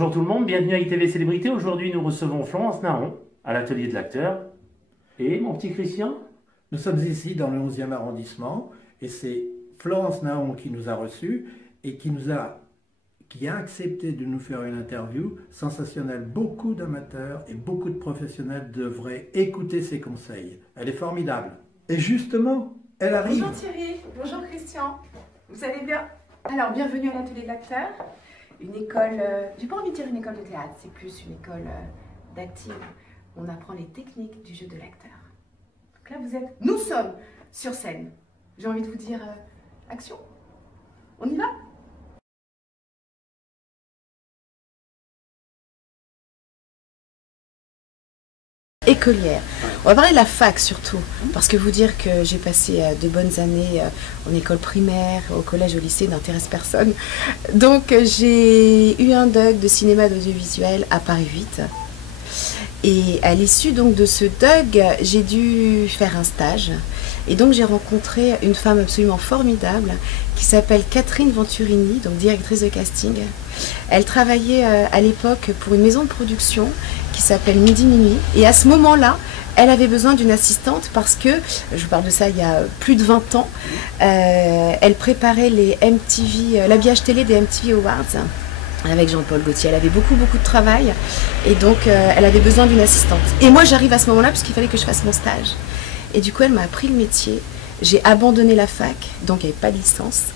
Bonjour tout le monde, bienvenue à ITV Célébrité. Aujourd'hui, nous recevons Florence Naon à l'atelier de l'acteur. Et mon petit Christian? Nous sommes ici dans le 11e arrondissement et c'est Florence Naon qui nous a reçus et qui a accepté de nous faire une interview sensationnelle. Beaucoup d'amateurs et beaucoup de professionnels devraient écouter ses conseils. Elle est formidable. Et justement, elle arrive. Bonjour Thierry, bonjour Christian, vous allez bien? Alors, bienvenue à l'atelier de l'acteur, une école, j'ai pas envie de dire une école de théâtre, c'est plus une école d'acting. On apprend les techniques du jeu de l'acteur. Donc là, nous sommes sur scène. J'ai envie de vous dire, action, on y va? Écolière. On va parler de la fac surtout, parce que vous dire que j'ai passé de bonnes années en école primaire, au collège, au lycée n'intéresse personne. Donc j'ai eu un DUG de cinéma d'audiovisuel à Paris 8. Et à l'issue donc de ce DUG, j'ai dû faire un stage. Et donc j'ai rencontré une femme absolument formidable qui s'appelle Catherine Venturini, donc directrice de casting. Elle travaillait à l'époque pour une maison de production qui s'appelle Midi Minuit. Et à ce moment-là, elle avait besoin d'une assistante parce que, je vous parle de ça il y a plus de 20 ans, elle préparait les MTV, l'habillage télé des MTV Awards avec Jean-Paul Gaultier. Elle avait beaucoup de travail et donc elle avait besoin d'une assistante. Et moi j'arrive à ce moment-là parce qu'il fallait que je fasse mon stage. Et du coup elle m'a appris le métier. J'ai abandonné la fac, donc il n'y avait pas de licence.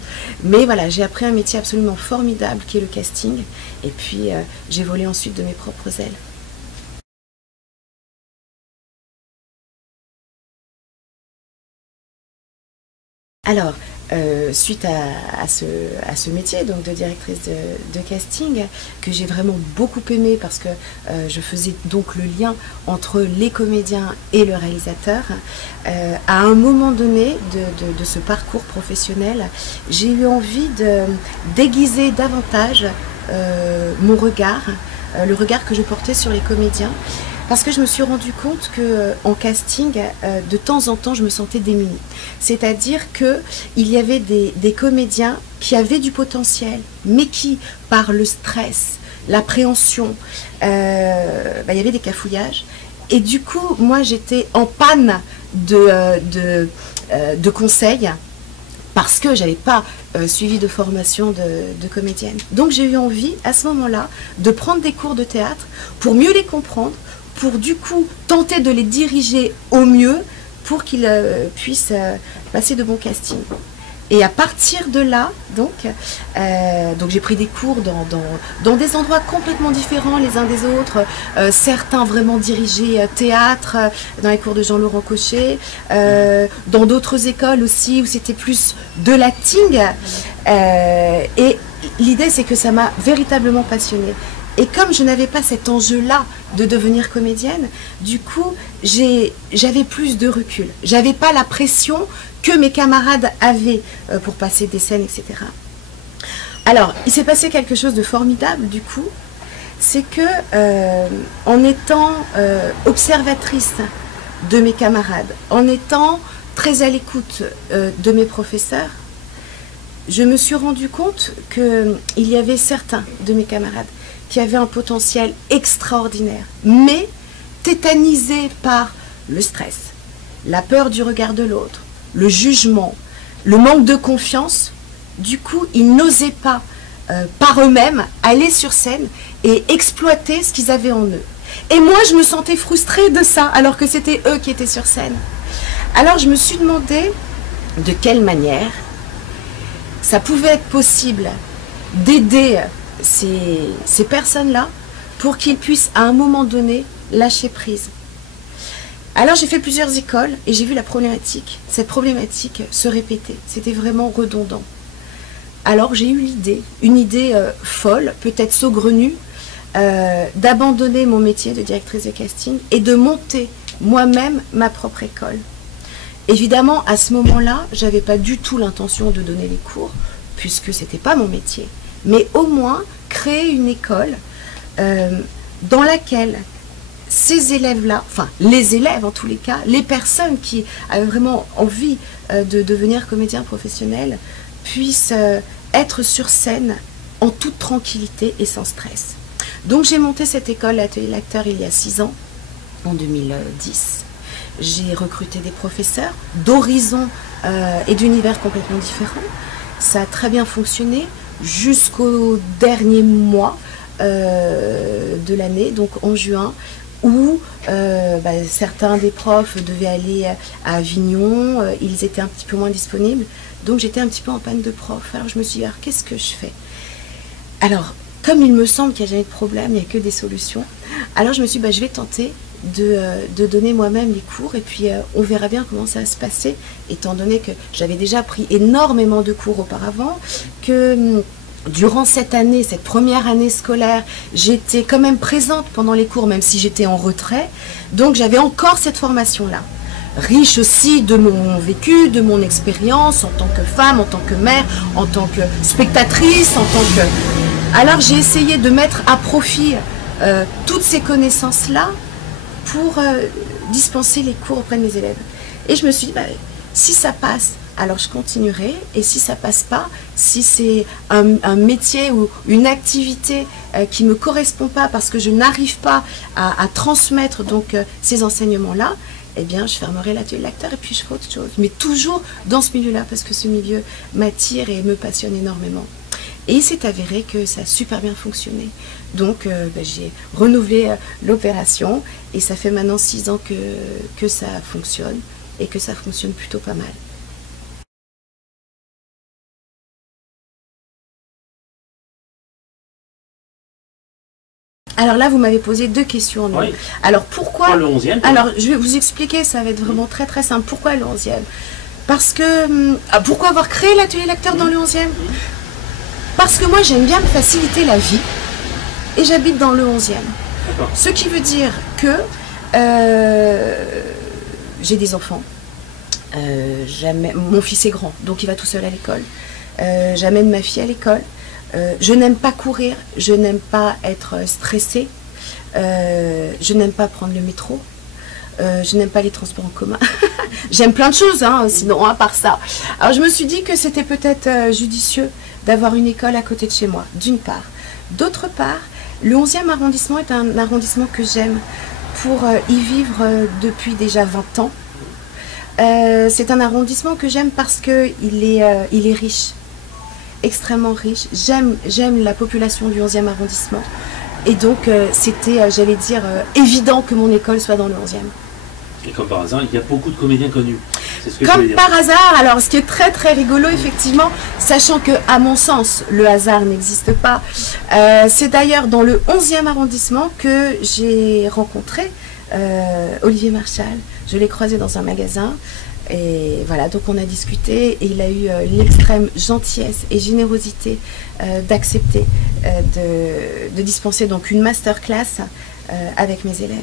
Mais voilà, j'ai appris un métier absolument formidable qui est le casting. Et puis j'ai volé ensuite de mes propres ailes. Alors, suite à ce métier donc de directrice de casting, que j'ai vraiment beaucoup aimé parce que je faisais donc le lien entre les comédiens et le réalisateur, à un moment donné de ce parcours professionnel, j'ai eu envie de déguiser davantage mon regard, le regard que je portais sur les comédiens. Parce que je me suis rendu compte qu'en casting, de temps en temps, je me sentais démunie. C'est-à-dire qu'il y avait des comédiens qui avaient du potentiel, mais qui, par le stress, l'appréhension, il y avait des cafouillages. Et du coup, moi, j'étais en panne de conseils parce que je n'avais pas suivi de formation de comédienne. Donc j'ai eu envie, à ce moment-là, de prendre des cours de théâtre pour mieux les comprendre, pour du coup tenter de les diriger au mieux pour qu'ils puissent passer de bons castings. Et à partir de là, donc j'ai pris des cours dans des endroits complètement différents les uns des autres, certains vraiment dirigés théâtre, dans les cours de Jean-Laurent Cochet, dans d'autres écoles aussi où c'était plus de l'acting. Et l'idée c'est que ça m'a véritablement passionnée. Et comme je n'avais pas cet enjeu-là de devenir comédienne, du coup, j'avais plus de recul. J'avais pas la pression que mes camarades avaient pour passer des scènes, etc. Alors, il s'est passé quelque chose de formidable, du coup. C'est que, en étant observatrice de mes camarades, en étant très à l'écoute de mes professeurs, je me suis rendu compte qu'il y avait certains de mes camarades qui avaient un potentiel extraordinaire, mais tétanisés par le stress, la peur du regard de l'autre, le jugement, le manque de confiance. Du coup, ils n'osaient pas, par eux-mêmes, aller sur scène et exploiter ce qu'ils avaient en eux. Et moi, je me sentais frustrée de ça, alors que c'était eux qui étaient sur scène. Alors, je me suis demandé de quelle manière ça pouvait être possible d'aider ces personnes-là pour qu'ils puissent à un moment donné lâcher prise. Alors j'ai fait plusieurs écoles et j'ai vu la problématique. Cette problématique se répétait, c'était vraiment redondant. Alors j'ai eu l'idée, une idée folle, peut-être saugrenue, d'abandonner mon métier de directrice de casting et de monter moi-même ma propre école. Évidemment, à ce moment-là, je n'avais pas du tout l'intention de donner les cours, puisque ce n'était pas mon métier. Mais au moins, créer une école dans laquelle ces élèves-là, enfin les élèves en tous les cas, les personnes qui avaient vraiment envie de devenir comédien professionnel, puissent être sur scène en toute tranquillité et sans stress. Donc j'ai monté cette école, l'atelier l'acteur, il y a 6 ans, en 2010. J'ai recruté des professeurs d'horizons et d'univers complètement différents. Ça a très bien fonctionné jusqu'au dernier mois de l'année, donc en juin, où certains des profs devaient aller à Avignon, ils étaient un petit peu moins disponibles, donc j'étais un petit peu en panne de profs. Alors je me suis dit, alors qu'est-ce que je fais? Alors, comme il me semble qu'il n'y a jamais de problème, il n'y a que des solutions, alors je me suis dit, je vais tenter de donner moi-même les cours, et puis on verra bien comment ça va se passer, étant donné que j'avais déjà pris énormément de cours auparavant, que durant cette année, cette première année scolaire, j'étais quand même présente pendant les cours, même si j'étais en retrait, donc j'avais encore cette formation-là, riche aussi de mon vécu, de mon expérience en tant que femme, en tant que mère, en tant que spectatrice, en tant que... Alors j'ai essayé de mettre à profit toutes ces connaissances-là pour dispenser les cours auprès de mes élèves. Et je me suis dit, si ça passe, alors je continuerai, et si ça passe pas, si c'est un métier ou une activité qui ne me correspond pas parce que je n'arrive pas à transmettre donc ces enseignements-là, eh bien je fermerai l'atelier l'acteur et puis je ferai autre chose. Mais toujours dans ce milieu-là, parce que ce milieu m'attire et me passionne énormément. Et il s'est avéré que ça a super bien fonctionné. Donc j'ai renouvelé l'opération, et ça fait maintenant 6 ans que ça fonctionne, et que ça fonctionne plutôt pas mal. Alors là, vous m'avez posé 2 questions. Oui. Alors pourquoi le 11e? Alors je vais vous expliquer, ça va être vraiment très très simple. Pourquoi le 11e? Parce que... pourquoi avoir créé l'atelier l'acteur dans le 11e? Parce que moi j'aime bien me faciliter la vie, et j'habite dans le 11e. Ce qui veut dire que j'ai des enfants. Mon fils est grand, donc il va tout seul à l'école. J'amène ma fille à l'école. Je n'aime pas courir, je n'aime pas être stressée, je n'aime pas prendre le métro, je n'aime pas les transports en commun. J'aime plein de choses, sinon, à part ça. Alors je me suis dit que c'était peut-être judicieux d'avoir une école à côté de chez moi, d'une part. D'autre part, le 11e arrondissement est un arrondissement que j'aime pour y vivre depuis déjà 20 ans. C'est un arrondissement que j'aime parce qu'il est riche, extrêmement riche. J'aime la population du 11e arrondissement. Et donc, c'était, j'allais dire, évident que mon école soit dans le 11e. Et comme par hasard, il y a beaucoup de comédiens connus. C'est ce que comme par hasard, alors ce qui est très très rigolo, effectivement, sachant que, à mon sens, le hasard n'existe pas, c'est d'ailleurs dans le 11e arrondissement que j'ai rencontré Olivier Marchal. Je l'ai croisé dans un magasin. Et voilà, donc on a discuté, et il a eu l'extrême gentillesse et générosité d'accepter de dispenser donc une masterclass avec mes élèves.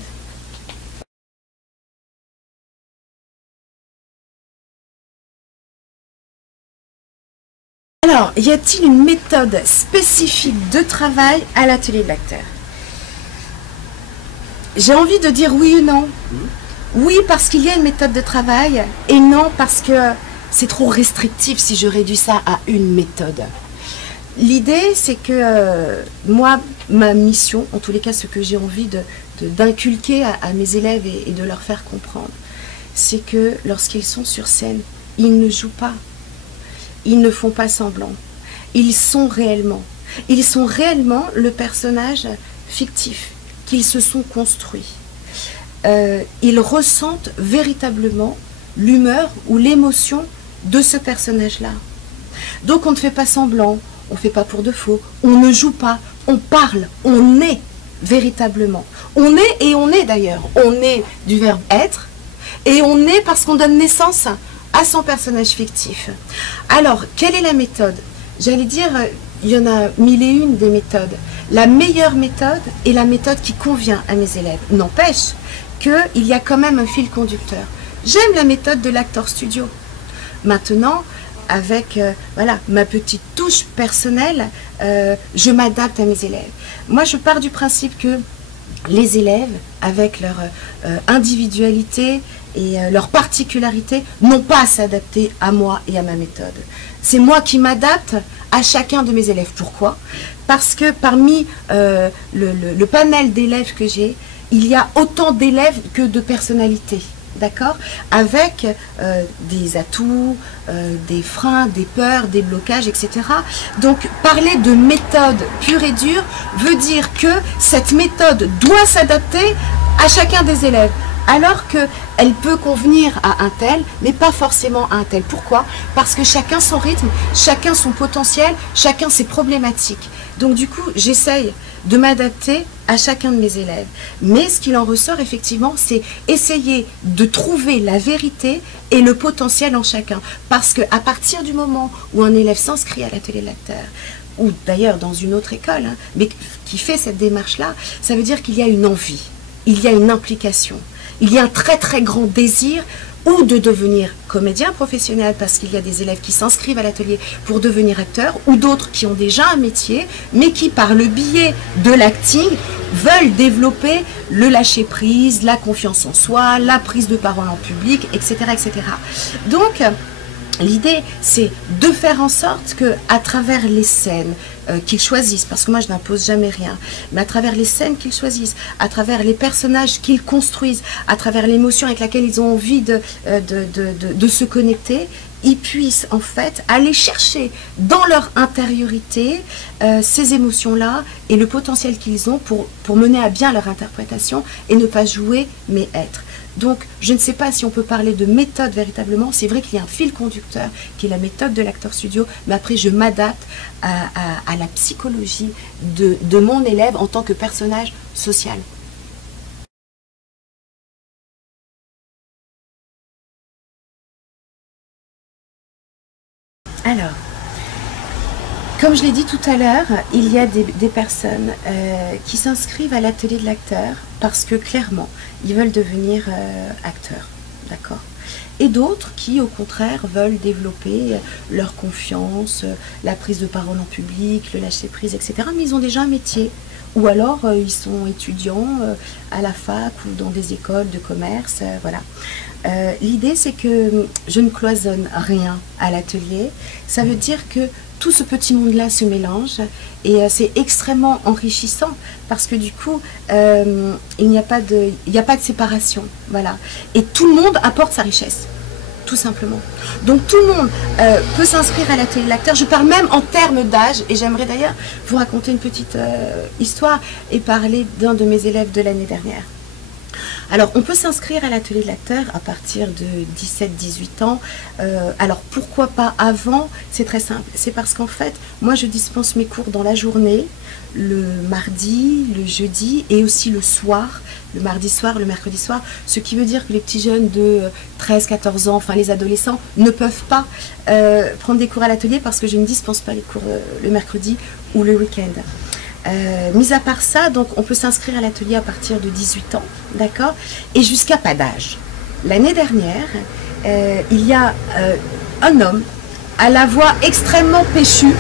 Alors, y a-t-il une méthode spécifique de travail à l'atelier de l'acteur? J'ai envie de dire oui ou non. Oui, parce qu'il y a une méthode de travail, et non parce que c'est trop restrictif si je réduis ça à une méthode. L'idée, c'est que moi, ma mission, en tous les cas ce que j'ai envie d'inculquer à mes élèves et de leur faire comprendre, c'est que lorsqu'ils sont sur scène, ils ne jouent pas, ils ne font pas semblant, ils sont réellement le personnage fictif qu'ils se sont construits. Ils ressentent véritablement l'humeur ou l'émotion de ce personnage-là. Donc on ne fait pas semblant, on ne fait pas pour de faux, on ne joue pas, on parle, on est véritablement. On est, et on est d'ailleurs, on est du verbe être, et on est parce qu'on donne naissance à son personnage fictif. Alors, quelle est la méthode? J'allais dire, il y en a 1001 des méthodes. La meilleure méthode est la méthode qui convient à mes élèves. N'empêche qu'il y a quand même un fil conducteur. J'aime la méthode de l'acteur studio. Maintenant, avec voilà, ma petite touche personnelle, je m'adapte à mes élèves. Moi, je pars du principe que les élèves, avec leur individualité et leur particularité, n'ont pas à s'adapter à moi et à ma méthode. C'est moi qui m'adapte à chacun de mes élèves. Pourquoi? Parce que parmi le panel d'élèves que j'ai, il y a autant d'élèves que de personnalités. D'accord? Avec des atouts, des freins, des peurs, des blocages, etc. Donc, parler de méthode pure et dure veut dire que cette méthode doit s'adapter à chacun des élèves. Alors qu'elle peut convenir à un tel, mais pas forcément à un tel. Pourquoi? Parce que chacun son rythme, chacun son potentiel, chacun ses problématiques. Donc du coup, j'essaye de m'adapter à chacun de mes élèves. Mais ce qu'il en ressort effectivement, c'est essayer de trouver la vérité et le potentiel en chacun. Parce qu'à partir du moment où un élève s'inscrit à l'atelier de l'acteur, ou d'ailleurs dans une autre école, hein, mais qui fait cette démarche-là, ça veut dire qu'il y a une envie, il y a une implication. Il y a un très très grand désir ou de devenir comédien professionnel parce qu'il y a des élèves qui s'inscrivent à l'atelier pour devenir acteurs ou d'autres qui ont déjà un métier mais qui par le biais de l'acting veulent développer le lâcher-prise, la confiance en soi, la prise de parole en public, etc. etc. Donc, l'idée, c'est de faire en sorte qu'à travers les scènes qu'ils choisissent, parce que moi je n'impose jamais rien, mais à travers les scènes qu'ils choisissent, à travers les personnages qu'ils construisent, à travers l'émotion avec laquelle ils ont envie de se connecter, ils puissent en fait aller chercher dans leur intériorité ces émotions-là et le potentiel qu'ils ont pour mener à bien leur interprétation et ne pas jouer mais être. Donc, je ne sais pas si on peut parler de méthode véritablement. C'est vrai qu'il y a un fil conducteur qui est la méthode de l'acteur studio, mais après, je m'adapte à la psychologie de mon élève en tant que personnage social. Alors, comme je l'ai dit tout à l'heure, il y a des personnes qui s'inscrivent à l'atelier de l'acteur parce que clairement, ils veulent devenir acteurs, d'accord? Et d'autres qui, au contraire, veulent développer leur confiance, la prise de parole en public, le lâcher-prise, etc. Mais ils ont déjà un métier. Ou alors, ils sont étudiants à la fac ou dans des écoles de commerce, voilà. L'idée, c'est que je ne cloisonne rien à l'atelier. Ça veut dire que tout ce petit monde-là se mélange et c'est extrêmement enrichissant parce que du coup, il n'y a pas de séparation, voilà. Et tout le monde apporte sa richesse, tout simplement. Donc tout le monde peut s'inscrire à l'atelier de l'acteur. Je parle même en termes d'âge et j'aimerais d'ailleurs vous raconter une petite histoire et parler d'un de mes élèves de l'année dernière. Alors, on peut s'inscrire à l'atelier de l'acteur à partir de 17-18 ans. Alors, pourquoi pas avant? C'est très simple. C'est parce qu'en fait, moi, je dispense mes cours dans la journée, le mardi, le jeudi et aussi le soir, le mardi soir, le mercredi soir. Ce qui veut dire que les petits jeunes de 13-14 ans, enfin les adolescents, ne peuvent pas prendre des cours à l'atelier parce que je ne dispense pas les cours le mercredi ou le week-end. Mis à part ça, donc on peut s'inscrire à l'atelier à partir de 18 ans, d'accord, et jusqu'à pas d'âge. L'année dernière, il y a un homme à la voix extrêmement péchue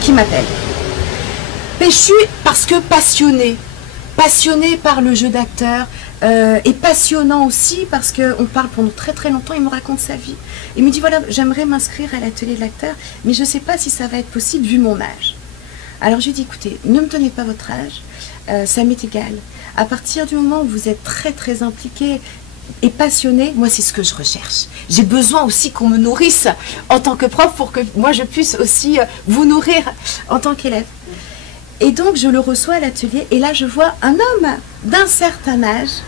qui m'appelle. Péchu parce que passionné par le jeu d'acteur, et passionnant aussi parce qu'on parle pendant très très longtemps, il me raconte sa vie. Il me dit voilà, j'aimerais m'inscrire à l'atelier de l'acteur, mais je ne sais pas si ça va être possible vu mon âge. Alors je lui dis, écoutez, ne me donnez pas votre âge, ça m'est égal. À partir du moment où vous êtes très très impliqué et passionné, moi c'est ce que je recherche. J'ai besoin aussi qu'on me nourrisse en tant que prof pour que moi je puisse aussi vous nourrir en tant qu'élève. Et donc je le reçois à l'atelier et là je vois un homme d'un certain âge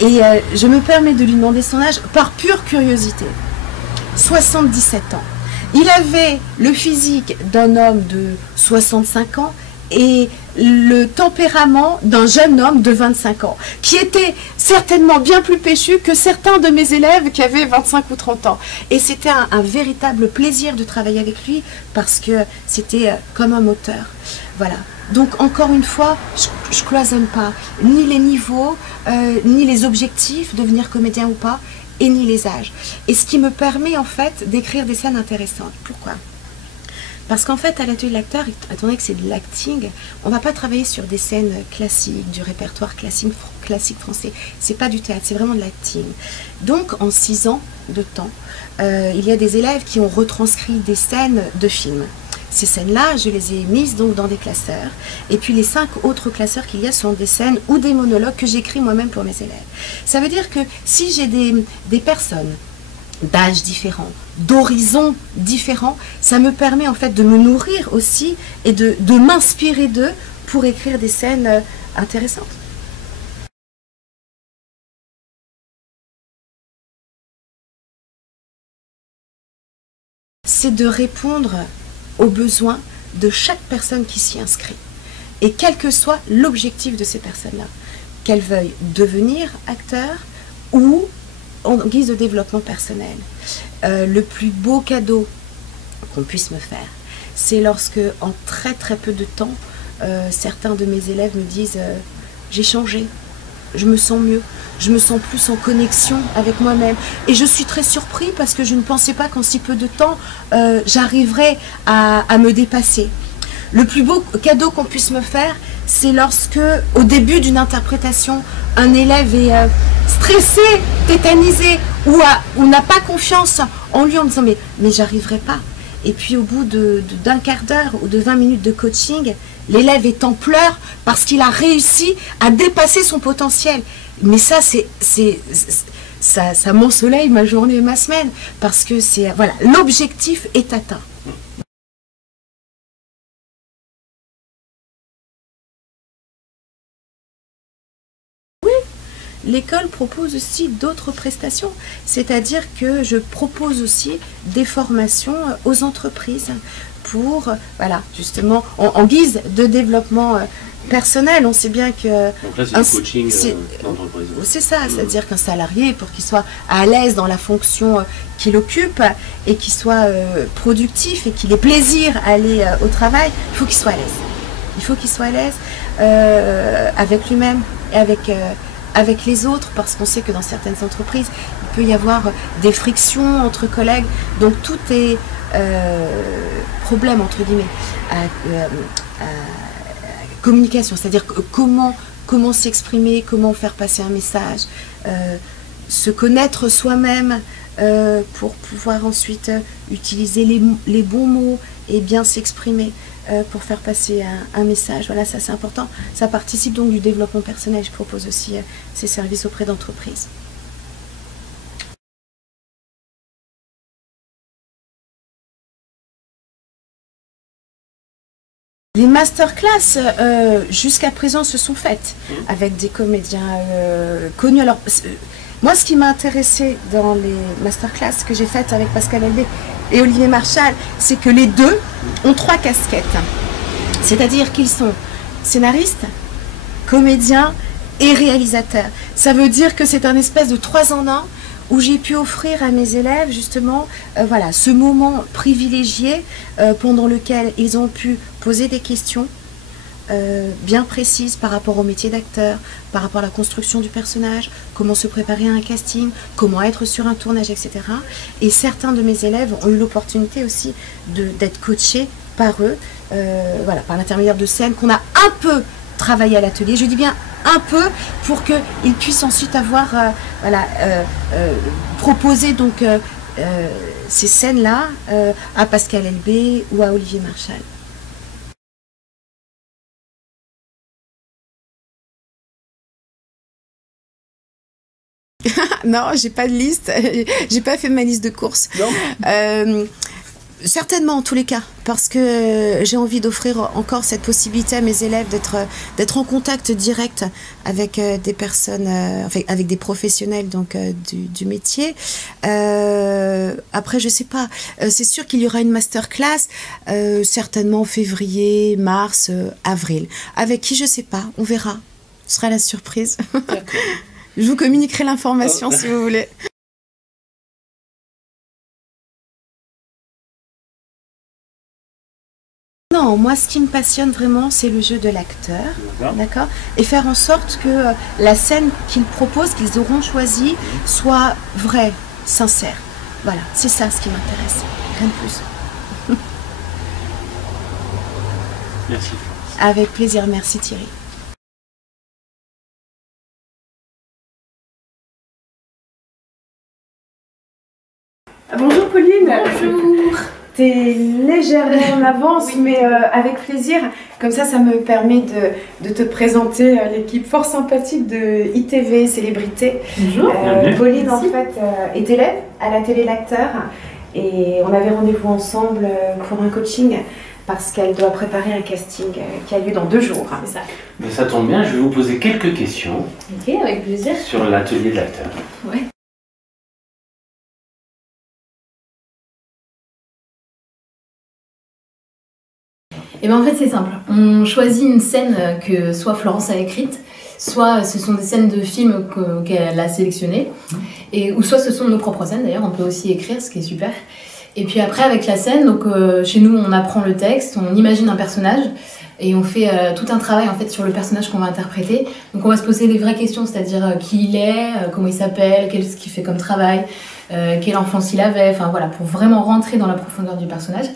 et je me permets de lui demander son âge par pure curiosité. 77 ans. Il avait le physique d'un homme de 65 ans et le tempérament d'un jeune homme de 25 ans, qui était certainement bien plus péchu que certains de mes élèves qui avaient 25 ou 30 ans. Et c'était un véritable plaisir de travailler avec lui parce que c'était comme un moteur. Voilà. Donc encore une fois, je ne cloisonne pas ni les niveaux, ni les objectifs, devenir comédien ou pas, et ni les âges. Et ce qui me permet en fait d'écrire des scènes intéressantes. Pourquoi? Parce qu'en fait, à l'atelier de l'acteur, étant donné que c'est de l'acting, on ne va pas travailler sur des scènes classiques, du répertoire classique français. C'est pas du théâtre, c'est vraiment de l'acting. Donc, en 6 ans de temps, il y a des élèves qui ont retranscrit des scènes de films. Ces scènes-là, je les ai mises donc dans des classeurs. Et puis les 5 autres classeurs qu'il y a sont des scènes ou des monologues que j'écris moi-même pour mes élèves. Ça veut dire que si j'ai des personnes d'âges différents, d'horizons différents, ça me permet en fait de me nourrir aussi et de m'inspirer d'eux pour écrire des scènes intéressantes. C'est de répondre aux besoins de chaque personne qui s'y inscrit. Et quel que soit l'objectif de ces personnes-là, qu'elles veuillent devenir acteurs ou en guise de développement personnel. Le plus beau cadeau qu'on puisse me faire, c'est lorsque, en très très peu de temps, certains de mes élèves me disent j'ai changé, je me sens mieux, je me sens plus en connexion avec moi-même. Et je suis très surpris parce que je ne pensais pas qu'en si peu de temps, j'arriverais à me dépasser. Le plus beau cadeau qu'on puisse me faire, c'est lorsque, au début d'une interprétation, un élève est stressé, tétanisé, ou n'a pas confiance en lui en disant mais j'arriverai pas. Et puis au bout d'un quart d'heure ou de 20 minutes de coaching, l'élève est en pleurs parce qu'il a réussi à dépasser son potentiel. Mais ça, ça m'ensoleille ma journée et ma semaine, parce que voilà, l'objectif est atteint. L'école propose aussi d'autres prestations, c'est-à-dire que je propose aussi des formations aux entreprises pour, voilà, justement, en guise de développement personnel. On sait bien que... Donc là, c'est du coaching d'entreprise. C'est ça, c'est-à-dire qu'un salarié, pour qu'il soit à l'aise dans la fonction qu'il occupe et qu'il soit productif et qu'il ait plaisir à aller au travail, il faut qu'il soit à l'aise. Il faut qu'il soit à l'aise avec lui-même et avec les autres, parce qu'on sait que dans certaines entreprises, il peut y avoir des frictions entre collègues. Donc tout est problème, entre guillemets, communication, c'est-à-dire comment s'exprimer, comment faire passer un message, se connaître soi-même pour pouvoir ensuite utiliser les bons mots et bien s'exprimer pour faire passer un message. Voilà, ça c'est important. Ça participe donc du développement personnel. Je propose aussi ces services auprès d'entreprises. Les masterclass, jusqu'à présent, se sont faites avec des comédiens connus. Alors, moi, ce qui m'a intéressé dans les masterclass que j'ai faites avec Pascal Elbé et Olivier Marchal, c'est que les deux ont 3 casquettes. C'est-à-dire qu'ils sont scénaristes, comédiens et réalisateurs. Ça veut dire que c'est un espèce de 3 en 1 où j'ai pu offrir à mes élèves justement voilà, ce moment privilégié pendant lequel ils ont pu poser des questions bien précises par rapport au métier d'acteur, par rapport à la construction du personnage, comment se préparer à un casting, comment être sur un tournage, etc. Et certains de mes élèves ont eu l'opportunité aussi d'être coachés par eux, voilà, par l'intermédiaire de scènes qu'on a un peu travaillé à l'atelier. Je dis bien un peu pour qu'ils puissent ensuite avoir voilà, proposé donc ces scènes-là à Pascal Elbé ou à Olivier Marchal. Non, j'ai pas de liste, j'ai pas fait ma liste de courses. Certainement en tous les cas, parce que j'ai envie d'offrir encore cette possibilité à mes élèves d'être en contact direct avec des personnes, enfin, avec des professionnels donc du métier. Après, je sais pas, c'est sûr qu'il y aura une masterclass, certainement en février, mars, avril. Avec qui, je sais pas, on verra. Ce sera la surprise. Je vous communiquerai l'information si vous voulez. Non, moi ce qui me passionne vraiment, c'est le jeu de l'acteur, d'accord, et faire en sorte que la scène qu'ils proposent, qu'ils auront choisie, soit vraie, sincère. Voilà, c'est ça ce qui m'intéresse, rien de plus. Merci. Avec plaisir, merci Thierry. Bonjour Pauline. Bonjour. T'es légèrement en avance, oui, mais avec plaisir. Comme ça me permet de te présenter l'équipe fort sympathique de ITV Célébrité. Bonjour. Pauline, en fait, est élève à la télé L'Acteur. Et on avait rendez-vous ensemble pour un coaching parce qu'elle doit préparer un casting qui a lieu dans 2 jours. C'est ça. Mais ça tombe bien, je vais vous poser quelques questions. Ok, avec plaisir. Sur l'atelier de l'acteur. Ouais. Et bien en fait c'est simple, on choisit une scène que soit Florence a écrite, soit ce sont des scènes de films qu'elle a sélectionnées, ou soit ce sont nos propres scènes d'ailleurs, on peut aussi écrire, ce qui est super. Et puis après avec la scène, donc chez nous on apprend le texte, on imagine un personnage et on fait tout un travail en fait sur le personnage qu'on va interpréter. Donc on va se poser des vraies questions, c'est-à-dire qui il est, comment il s'appelle, qu'est-ce qu'il fait comme travail, quelle enfance il avait, enfin voilà, pour vraiment rentrer dans la profondeur du personnage.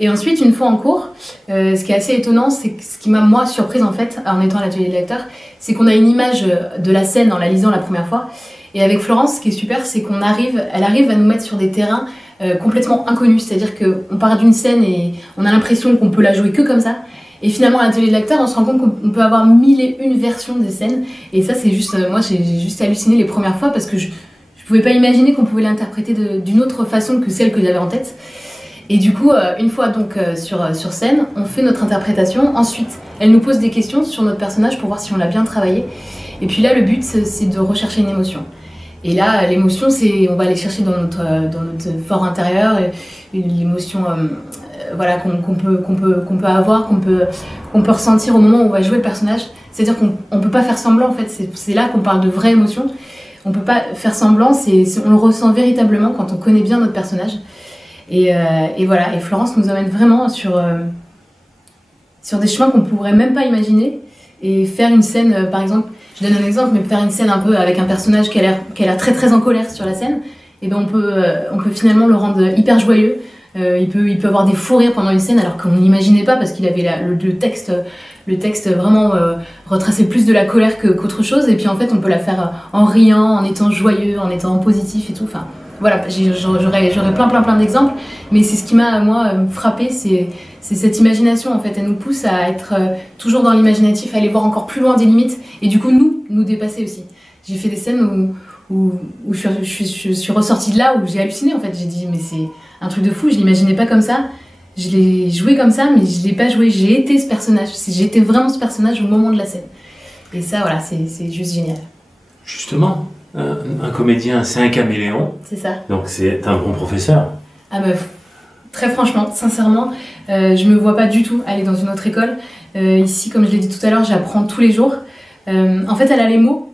Et ensuite, une fois en cours, ce qui est assez étonnant, c'est que ce qui m'a moi surprise en fait, en étant à l'atelier de l'acteur, c'est qu'on a une image de la scène en la lisant la première fois. Et avec Florence, ce qui est super, c'est qu'elle arrive à nous mettre sur des terrains complètement inconnus. C'est-à-dire qu'on part d'une scène et on a l'impression qu'on peut la jouer que comme ça. Et finalement, à l'atelier de l'acteur, on se rend compte qu'on peut avoir 1001 versions des scènes. Et ça, c'est juste, moi, j'ai juste halluciné les premières fois parce que je pouvais pas imaginer qu'on pouvait l'interpréter d'une autre façon que celle que j'avais en tête. Et du coup, une fois donc sur scène, on fait notre interprétation. Ensuite, elle nous pose des questions sur notre personnage pour voir si on l'a bien travaillé. Et puis là, le but, c'est de rechercher une émotion. Et là, l'émotion, on va aller chercher dans notre fort intérieur, l'émotion voilà, qu'on peut avoir, qu'on peut ressentir au moment où on va jouer le personnage. C'est-à-dire qu'on ne peut pas faire semblant, en fait. C'est là qu'on parle de vraie émotion. On ne peut pas faire semblant, on le ressent véritablement quand on connaît bien notre personnage. Et voilà, et Florence nous emmène vraiment sur des chemins qu'on ne pourrait même pas imaginer. Et faire une scène, par exemple, je donne un exemple, mais faire une scène un peu avec un personnage qui a l'air très très en colère sur la scène, et ben on peut finalement le rendre hyper joyeux. Il peut avoir des fous rires pendant une scène alors qu'on n'imaginait pas parce qu'il avait le texte vraiment retraçait plus de la colère qu'autre chose. Et puis en fait, on peut la faire en riant, en étant joyeux, en étant positif et tout. Enfin, voilà, j'aurais plein d'exemples, mais c'est ce qui m'a, moi, frappée, c'est cette imagination, en fait. Elle nous pousse à être toujours dans l'imaginatif, à aller voir encore plus loin des limites, et du coup, nous dépasser aussi. J'ai fait des scènes où je suis ressortie de là, où j'ai halluciné, en fait. J'ai dit, mais c'est un truc de fou, je l'imaginais pas comme ça. Je l'ai joué comme ça, mais je l'ai pas joué. J'ai été ce personnage. J'étais vraiment ce personnage au moment de la scène. Et ça, voilà, c'est juste génial. Justement, un comédien, c'est un caméléon. C'est ça. Donc c'est un bon professeur. Ah bah, très franchement, sincèrement, je me vois pas du tout aller dans une autre école. Ici, comme je l'ai dit tout à l'heure, j'apprends tous les jours. En fait, elle a les mots.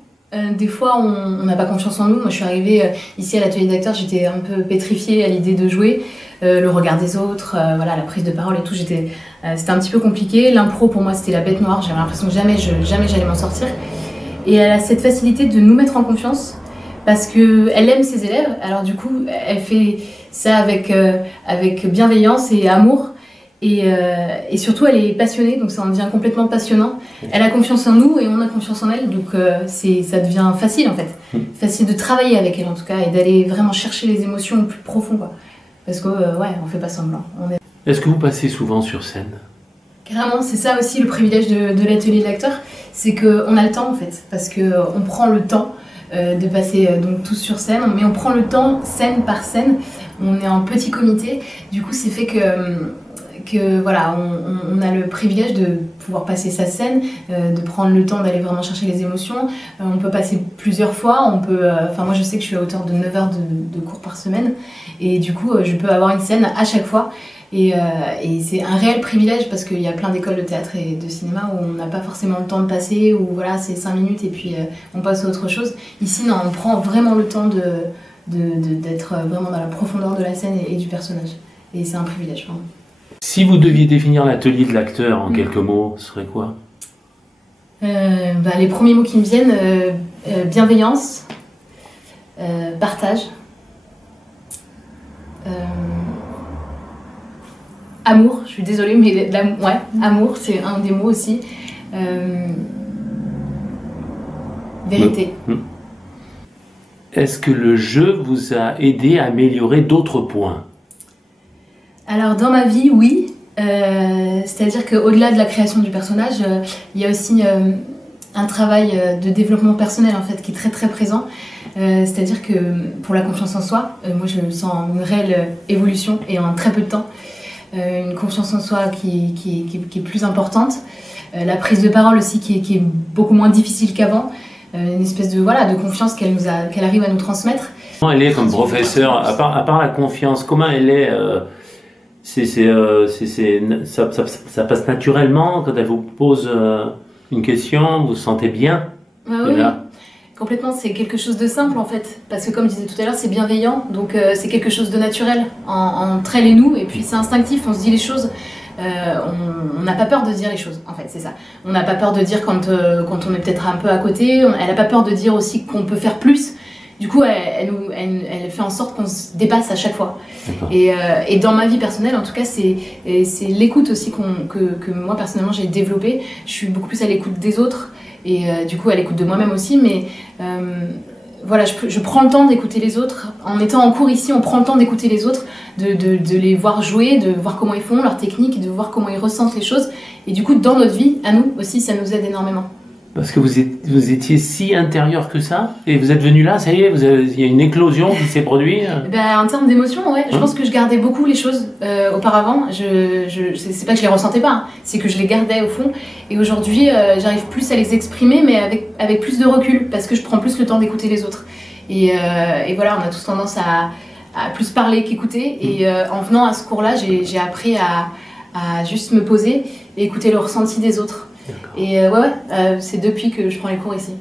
Des fois, on n'a pas confiance en nous. Moi, je suis arrivée ici à l'atelier d'acteur, j'étais un peu pétrifiée à l'idée de jouer. Le regard des autres, voilà, la prise de parole et tout, c'était un petit peu compliqué. L'impro, pour moi, c'était la bête noire. J'avais l'impression que jamais j'allais m'en sortir. Et elle a cette facilité de nous mettre en confiance parce qu'elle aime ses élèves. Alors du coup, elle fait ça avec bienveillance et amour. Et surtout, elle est passionnée, donc ça en devient complètement passionnant. Elle a confiance en nous et on a confiance en elle, donc ça devient facile en fait. Facile de travailler avec elle en tout cas et d'aller vraiment chercher les émotions au plus profond, quoi. Parce que ouais, on fait pas semblant. Est-ce que vous passez souvent sur scène ? Carrément, c'est ça aussi le privilège de l'atelier de l'acteur, c'est qu'on a le temps en fait, parce qu'on prend le temps de passer donc tous sur scène, mais on prend le temps scène par scène, on est en petit comité, du coup c'est fait que voilà, on a le privilège de pouvoir passer sa scène, de prendre le temps d'aller vraiment chercher les émotions. On peut passer plusieurs fois, enfin moi je sais que je suis à hauteur de 9 heures de cours par semaine, et du coup je peux avoir une scène à chaque fois. Et c'est un réel privilège parce qu'il y a plein d'écoles de théâtre et de cinéma où on n'a pas forcément le temps de passer, où voilà, c'est 5 minutes et puis on passe à autre chose. Ici, non, on prend vraiment le temps d'être vraiment dans la profondeur de la scène et du personnage. Et c'est un privilège, vraiment. Si vous deviez définir l'atelier de l'acteur en quelques mots, ce serait quoi ? Les premiers mots qui me viennent, bienveillance, partage, amour, je suis désolée, mais ouais, amour, c'est un des mots aussi. Vérité. Est-ce que le jeu vous a aidé à améliorer d'autres points? Alors dans ma vie, oui. C'est-à-dire qu'au-delà de la création du personnage, il y a aussi un travail de développement personnel en fait qui est très très présent. C'est-à-dire que pour la confiance en soi, moi je sens une réelle évolution et en très peu de temps. Une confiance en soi qui est plus importante. La prise de parole aussi qui est beaucoup moins difficile qu'avant. Une espèce de, voilà, de confiance qu'elle arrive à nous transmettre. Comment elle est comme professeur, à part la confiance, comment elle est ça passe naturellement quand elle vous pose une question, vous vous sentez bien? Oui, complètement, c'est quelque chose de simple en fait, parce que comme je disais tout à l'heure, c'est bienveillant, donc c'est quelque chose de naturel entre elle et nous, et puis c'est instinctif, on se dit les choses, on n'a pas peur de dire les choses en fait, c'est ça. On n'a pas peur de dire quand on est peut-être un peu à côté, elle n'a pas peur de dire aussi qu'on peut faire plus. Du coup, elle fait en sorte qu'on se dépasse à chaque fois. Et dans ma vie personnelle, en tout cas, c'est l'écoute aussi que moi, personnellement, j'ai développée. Je suis beaucoup plus à l'écoute des autres et du coup, à l'écoute de moi-même aussi. Mais voilà, je prends le temps d'écouter les autres. En étant en cours ici, on prend le temps d'écouter les autres, de les voir jouer, de voir comment ils font, leur technique, de voir comment ils ressentent les choses. Et du coup, dans notre vie, à nous aussi, ça nous aide énormément. Parce que vous étiez si intérieur que ça, et vous êtes venu là, ça y est, il y a une éclosion qui s'est produite. En termes d'émotion, ouais, je pense que je gardais beaucoup les choses auparavant. C'est pas que je les ressentais pas, hein, c'est que je les gardais au fond. Et aujourd'hui, j'arrive plus à les exprimer, mais avec plus de recul, parce que je prends plus le temps d'écouter les autres. Et voilà, on a tous tendance à plus parler qu'écouter. Et en venant à ce cours-là, j'ai appris à juste me poser et écouter le ressenti des autres. Et c'est depuis que je prends les cours ici.